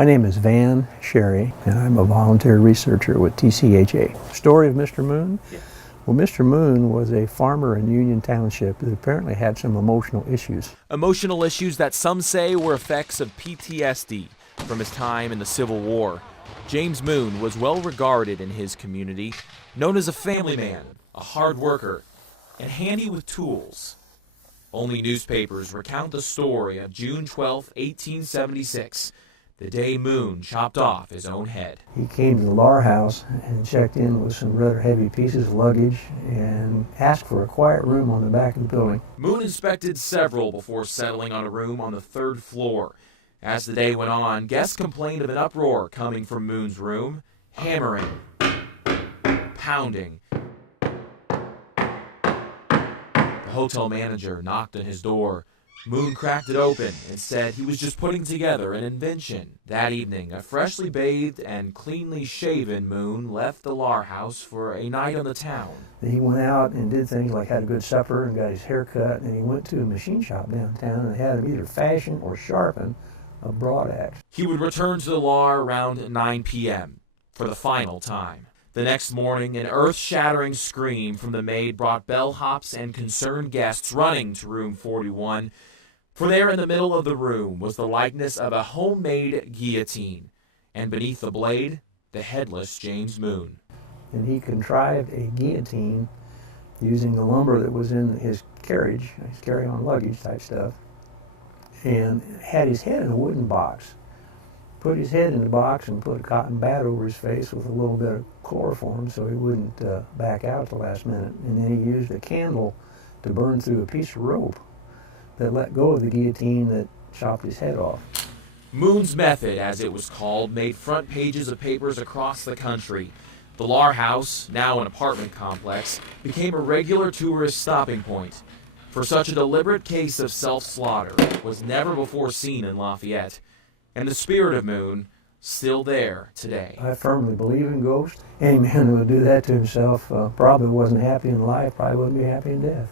My name is Van Sherry, and I'm a volunteer researcher with TCHA. Story of Mr. Moon? Yeah. Well, Mr. Moon was a farmer in Union Township that apparently had some emotional issues. Emotional issues that some say were effects of PTSD from his time in the Civil War. James Moon was well regarded in his community, known as a family man, a hard worker, and handy with tools. Only newspapers recount the story of June 12, 1876, the day Moon chopped off his own head. He came to the Lar House and checked in with some rather heavy pieces of luggage and asked for a quiet room on the back of the building. Moon inspected several before settling on a room on the third floor. As the day went on, guests complained of an uproar coming from Moon's room, hammering, pounding. The hotel manager knocked on his door. Moon cracked it open and said he was just putting together an invention. That evening, a freshly bathed and cleanly shaven Moon left the Lar House for a night on the town. He went out and did things like had a good supper and got his hair cut, and he went to a machine shop downtown and had him either fashion or sharpen a broad axe. He would return to the Lar around 9 p.m. for the final time. The next morning, an earth-shattering scream from the maid brought bellhops and concerned guests running to room 41. For there in the middle of the room was the likeness of a homemade guillotine, and beneath the blade, the headless James Moon. And he contrived a guillotine using the lumber that was in his carriage, his carry-on luggage type stuff, and had his head in a wooden box. Put his head in the box and put a cotton bat over his face with a little bit of chloroform so he wouldn't back out at the last minute. And then he used a candle to burn through a piece of rope that let go of the guillotine that chopped his head off. Moon's method, as it was called, made front pages of papers across the country. The Lar House, now an apartment complex, became a regular tourist stopping point. For such a deliberate case of self-slaughter was never before seen in Lafayette. And the spirit of Moon, still there today. I firmly believe in ghosts. Any man who would do that to himself probably wasn't happy in life, probably wouldn't be happy in death.